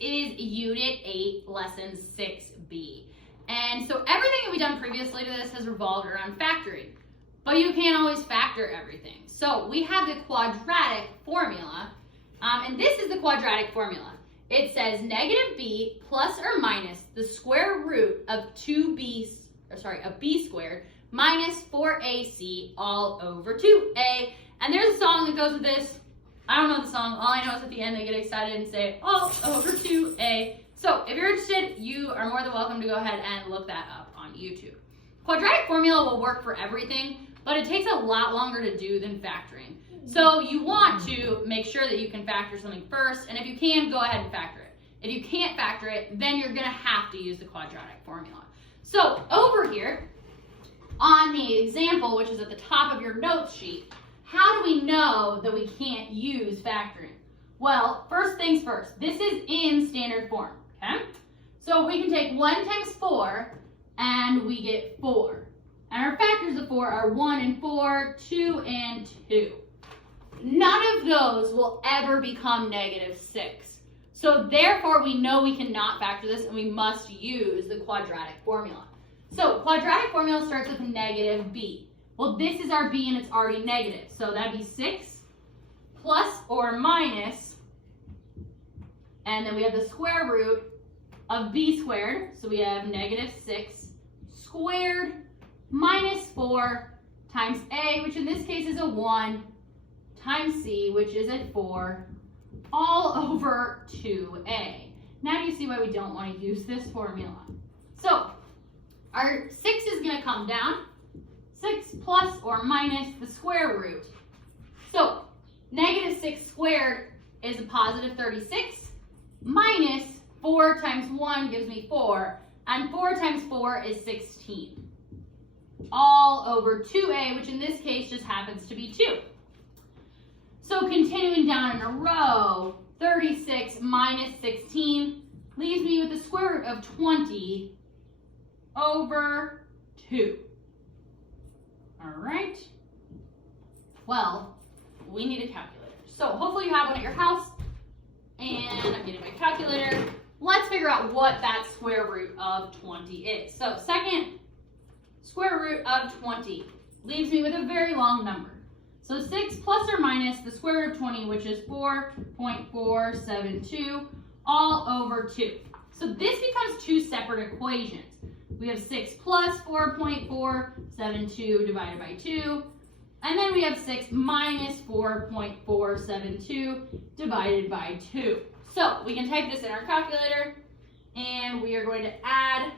is Unit 8, Lesson 6B. And so everything that we've done previously to this has revolved around factoring. But you can't always factor everything. So we have the quadratic formula, and this is the quadratic formula. It says negative b plus or minus the square root of b squared minus 4ac all over 2a. And there's a song that goes with this. I don't know the song. All I know is at the end they get excited and say all over 2a. So if you're interested, you are more than welcome to go ahead and look that up on YouTube. Quadratic formula will work for everything, but it takes a lot longer to do than factoring. So you want to make sure that you can factor something first, and if you can, go ahead and factor it. If you can't factor it, then you're going to have to use the quadratic formula. So over here, on the example, which is at the top of your notes sheet, how do we know that we can't use factoring? Well, first things first, this is in standard form, okay? So we can take 1 times 4, and we get 4. And our factors of 4 are 1 and 4, 2 and 2. None of those will ever become negative 6. So therefore, we know we cannot factor this, and we must use the quadratic formula. So quadratic formula starts with negative b. Well, this is our b, and it's already negative. So that'd be 6 plus or minus, and then we have the square root of b squared. So we have negative 6 squared minus 4 times a, which in this case is a 1, times c, which is a 4, all over 2a. Now do you see why we don't want to use this formula? So our 6 is going to come down. 6 plus or minus the square root. So negative 6 squared is a positive 36, minus 4 times 1 gives me 4, and 4 times 4 is 16. All over 2a, which in this case just happens to be 2. So continuing down in a row, 36 minus 16 leaves me with the square root of 20 over 2. All right. Well, we need a calculator. So hopefully you have one at your house. And I'm getting my calculator. Let's figure out what that square root of 20 is. So second square root of 20 leaves me with a very long number. So 6 plus or minus the square root of 20, which is 4.472, all over 2. So this becomes two separate equations. We have 6 plus 4.472 divided by 2. And then we have 6 minus 4.472 divided by 2. So we can type this in our calculator, and we are going to add,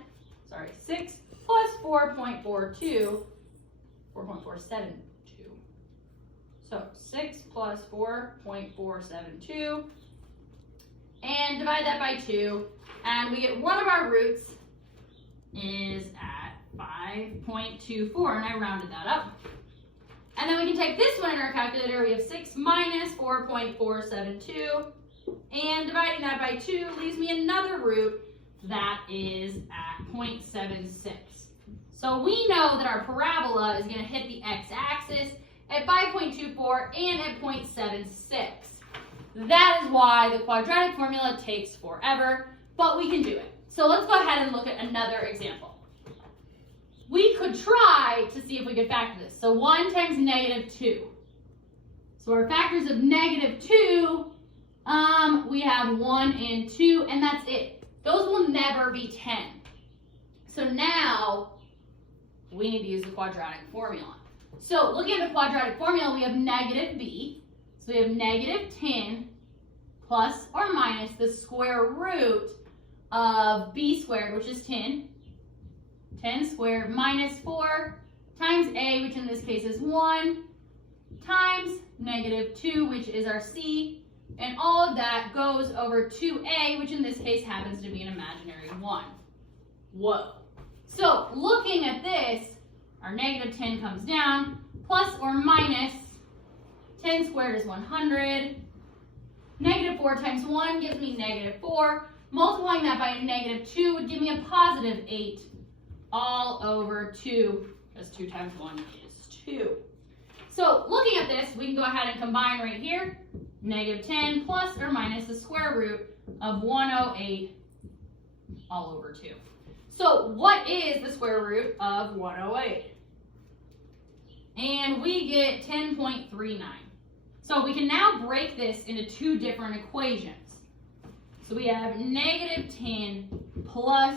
6 plus 4.472. So 6 plus 4.472, and divide that by 2, and we get one of our roots is at 5.24, and I rounded that up. And then we can take this one in our calculator. We have 6 minus 4.472, and dividing that by 2 leaves me another root that is at 0.76. So we know that our parabola is going to hit the x-axis at 5.24 and at 0.76. That is why the quadratic formula takes forever, but we can do it. So let's go ahead and look at another example. We could try to see if we could factor this. So 1 times negative 2. So our factors of negative 2, we have 1 and 2, and that's it. Those will never be 10. So now we need to use the quadratic formula. So looking at the quadratic formula, we have negative b. So we have negative 10 plus or minus the square root of b squared, which is 10. 10 squared minus 4 times a, which in this case is 1, times negative 2, which is our c. And all of that goes over 2a, which in this case happens to be an imaginary 1. Whoa. So looking at this, our negative 10 comes down, plus or minus 10 squared is 100. Negative 4 times 1 gives me negative 4. Multiplying that by a negative 2 would give me a positive 8 all over 2, because 2 times 1 is 2. So looking at this, we can go ahead and combine right here. Negative 10 plus or minus the square root of 108 all over 2. So what is the square root of 108? And we get 10.39. So we can now break this into two different equations. So we have negative 10 plus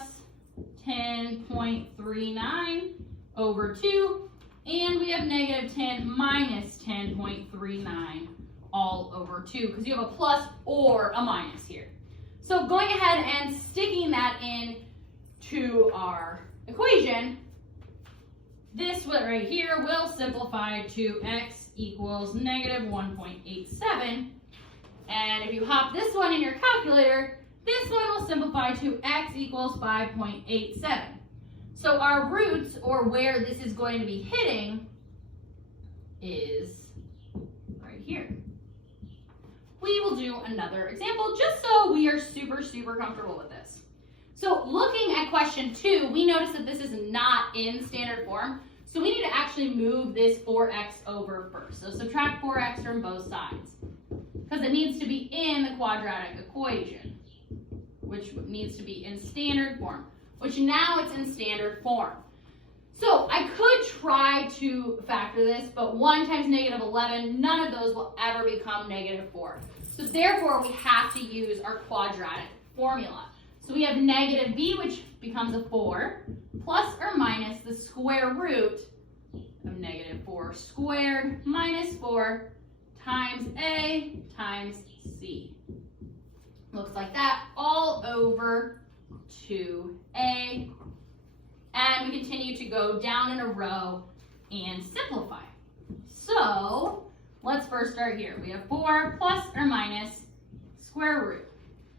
10.39 over 2, and we have negative 10 minus 10.39 all over 2, because you have a plus or a minus here. So going ahead and sticking that in to our equation, this one right here will simplify to x equals negative 1.87. And if you hop this one in your calculator, this one will simplify to x equals 5.87. So our roots, or where this is going to be hitting, is right here. We will do another example just so we are super comfortable with this. So looking at question 2, we notice that this is not in standard form. So we need to actually move this 4x over first. So subtract 4x from both sides, because it needs to be in the quadratic equation, which needs to be in standard form, which now it's in standard form. So I could try to factor this, but 1 times negative 11, none of those will ever become negative 4. So therefore, we have to use our quadratic formula. So we have negative b, which becomes a 4, plus or minus the square root of negative 4 squared minus 4 times a times c. Looks like that, all over 2a. And we continue to go down in a row and simplify. So let's first start here. We have 4 plus or minus square root.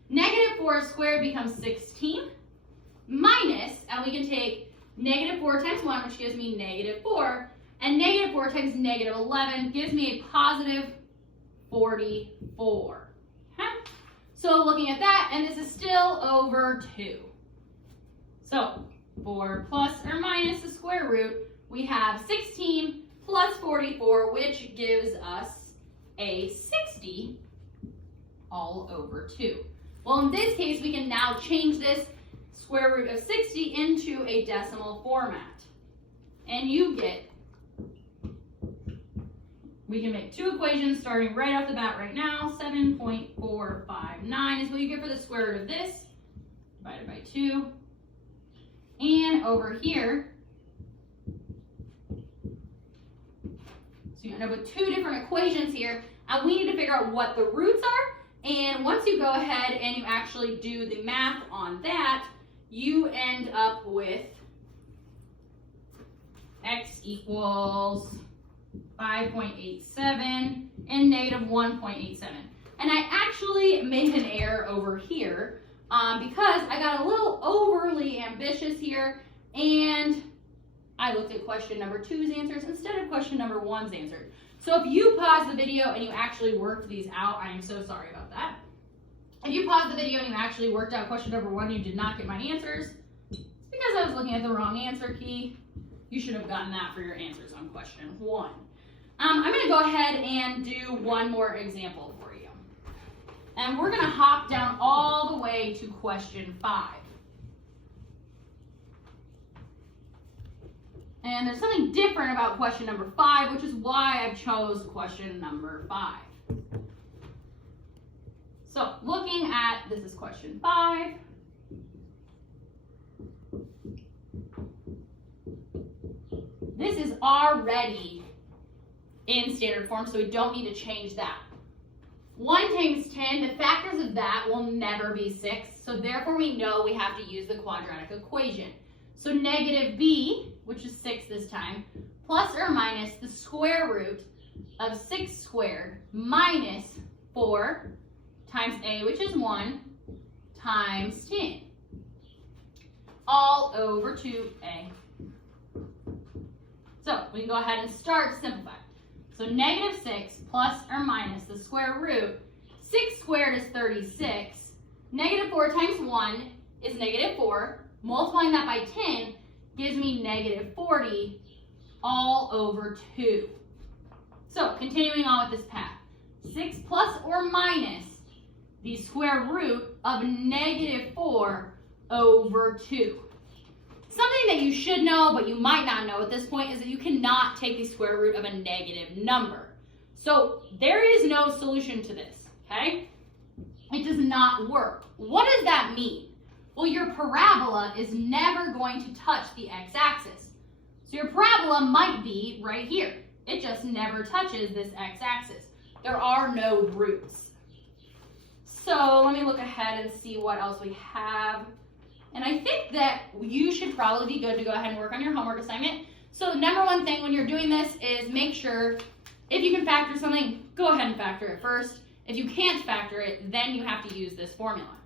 Negative 4 squared becomes 16 minus, and we can take negative 4 times 1, which gives me negative 4, and negative 4 times negative 11 gives me a positive 44. Okay? So looking at that, and this is still over 2. So 4 plus or minus the square root, we have 16 plus 44, which gives us a 60 all over 2. Well, in this case, we can now change this square root of 60 into a decimal format. And you get, we can make two equations starting right off the bat right now. 7.459 is what you get for the square root of this, divided by 2. And over here, so you end up with two different equations here, and we need to figure out what the roots are. And once you go ahead and you actually do the math on that, you end up with x equals 5.87 and negative 1.87. And I actually made an error over here because I got a little overly ambitious here, and I looked at question number 2's answers instead of question number 1's answer. So if you pause the video and you actually worked these out, I am so sorry about that. If you paused the video and you actually worked out question number 1 and you did not get my answers, it's because I was looking at the wrong answer key. You should have gotten that for your answers on question 1. I'm going to go ahead and do one more example for you. And we're going to hop down all the way to question 5. And there's something different about question number 5, which is why I chose question number 5. So looking at, this is question 5. This is already in standard form, so we don't need to change that. 1 times 10, the factors of that will never be 6, so therefore we know we have to use the quadratic equation. So negative b, which is 6 this time, plus or minus the square root of 6 squared minus 4 times a, which is 1, times 10, all over 2a. So we can go ahead and start simplifying. So negative 6 plus or minus the square root, 6 squared is 36, negative 4 times 1 is negative 4, multiplying that by 10 gives me negative 40 all over 2. So continuing on with this path, 6 plus or minus the square root of negative 4 over 2. Something that you should know, but you might not know at this point, is that you cannot take the square root of a negative number. So there is no solution to this, okay? It does not work. What does that mean? Well, your parabola is never going to touch the x-axis. So your parabola might be right here. It just never touches this x-axis. There are no roots. So let me look ahead and see what else we have. And I think that you should probably be good to go ahead and work on your homework assignment. So the number one thing when you're doing this is make sure, if you can factor something, go ahead and factor it first. If you can't factor it, then you have to use this formula.